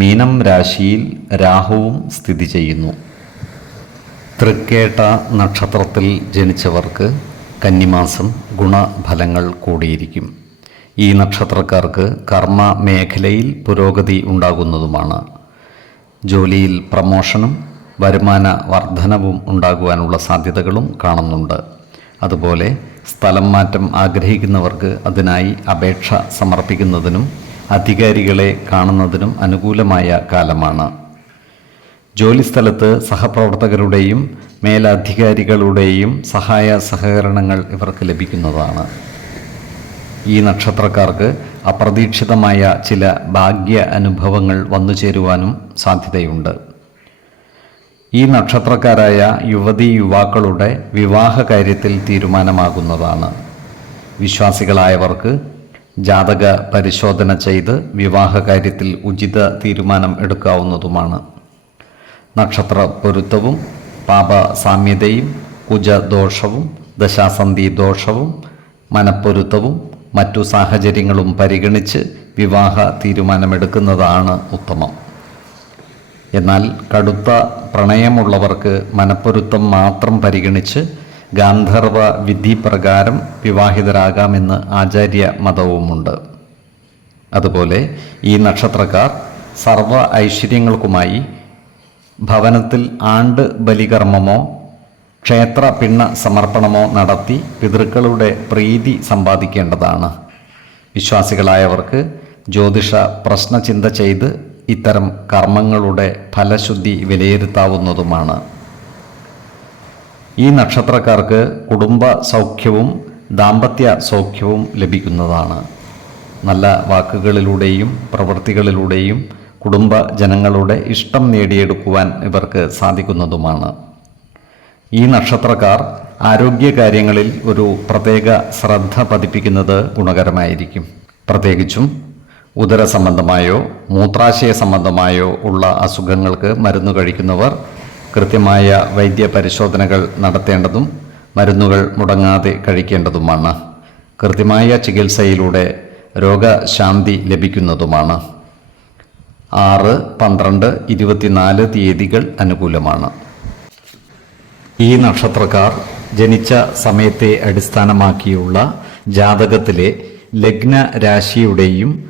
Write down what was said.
മീനം രാശിയിൽ രാഹുവും സ്ഥിതി ചെയ്യുന്നു. തൃക്കേട്ട നക്ഷത്രത്തിൽ ജനിച്ചവർക്ക് കന്നിമാസം ഗുണഫലങ്ങൾ കൂടിയിരിക്കും. ഈ നക്ഷത്രക്കാർക്ക് കർമ്മ മേഖലയിൽ പുരോഗതി ഉണ്ടാകുന്നതുമാണ്. ജോലിയിൽ പ്രമോഷനും വരുമാന വർധനവും ഉണ്ടാകുവാനുള്ള സാധ്യതകളും കാണുന്നുണ്ട്. അതുപോലെ സ്ഥലം മാറ്റം ആഗ്രഹിക്കുന്നവർക്ക് അതിനായി അപേക്ഷ സമർപ്പിക്കുന്നതിനും അധികാരികളെ കാണുന്നതിനും അനുകൂലമായ കാലമാണ്. ജോലിസ്ഥലത്ത് സഹപ്രവർത്തകരുടെയും മേലധികാരികളുടെയും സഹായ സഹകരണങ്ങൾ ഇവർക്ക് ലഭിക്കുന്നതാണ്. ഈ നക്ഷത്രക്കാർക്ക് അപ്രതീക്ഷിതമായ ചില ഭാഗ്യ അനുഭവങ്ങൾ വന്നു ചേരുവാനും സാധ്യതയുണ്ട്. ഈ നക്ഷത്രക്കാരായ യുവതി യുവാക്കളുടെ വിവാഹ കാര്യത്തിൽ തീരുമാനമാകുന്നതാണ്. വിശ്വാസികളായവർക്ക് ജാതക പരിശോധന ചെയ്ത് വിവാഹകാര്യത്തിൽ ഉചിത തീരുമാനം എടുക്കാവുന്നതുമാണ്. നക്ഷത്ര പൊരുത്തവും പാപ സാമ്യതയും കുജദോഷവും ദശാസന്ധി ദോഷവും മനപ്പൊരുത്തവും മറ്റു സാഹചര്യങ്ങളും പരിഗണിച്ച് വിവാഹ തീരുമാനമെടുക്കുന്നതാണ് ഉത്തമം. എന്നാൽ കടുത്ത പ്രണയമുള്ളവർക്ക് മനപ്പൊരുത്തം മാത്രം പരിഗണിച്ച് ഗാന്ധർവ വിധി പ്രകാരം വിവാഹിതരാകാമെന്ന് ആചാര്യ മതവുമുണ്ട് അതുപോലെ ഈ നക്ഷത്രക്കാർ സർവ ഐശ്വര്യങ്ങൾക്കുമായി ഭവനത്തിൽ ആണ്ട് ബലികർമ്മമോ ക്ഷേത്ര പിണ്ണ സമർപ്പണമോ നടത്തി പിതൃക്കളുടെ പ്രീതി സമ്പാദിക്കേണ്ടതാണ്. വിശ്വാസികളായവർക്ക് ജ്യോതിഷ പ്രശ്നചിന്ത ചെയ്ത് ഇത്തരം കർമ്മങ്ങളുടെ ഫലശുദ്ധി വിലയിരുത്താവുന്നതുമാണ്. ഈ നക്ഷത്രക്കാർക്ക് കുടുംബ സൗഖ്യവും ദാമ്പത്യ സൗഖ്യവും ലഭിക്കുന്നതാണ്. നല്ല വാക്കുകളിലൂടെയും പ്രവൃത്തികളിലൂടെയും കുടുംബ ജനങ്ങളുടെ ഇഷ്ടം നേടിയെടുക്കുവാൻ ഇവർക്ക് സാധിക്കുന്നതുമാണ്. ഈ നക്ഷത്രക്കാർ ആരോഗ്യകാര്യങ്ങളിൽ ഒരു പ്രത്യേക ശ്രദ്ധ പതിപ്പിക്കുന്നത് ഗുണകരമായിരിക്കും. പ്രത്യേകിച്ചും ഉദര സംബന്ധമായോ മൂത്രാശയ സംബന്ധമായോ ഉള്ള അസുഖങ്ങൾക്ക് മരുന്ന് കഴിക്കുന്നവർ കൃത്യമായ വൈദ്യ പരിശോധനകൾ നടത്തേണ്ടതും മരുന്നുകൾ മുടങ്ങാതെ കഴിക്കേണ്ടതുമാണ്. കൃത്യമായ ചികിത്സയിലൂടെ രോഗശാന്തി ലഭിക്കുന്നതുമാണ്. ആറ് പന്ത്രണ്ട് ഇരുപത്തിനാല് തീയതികൾ അനുകൂലമാണ്. ഈ നക്ഷത്രക്കാർ ജനിച്ച സമയത്തെ അടിസ്ഥാനമാക്കിയുള്ള ജാതകത്തിലെ ലഗ്ന രാശിയുടെയും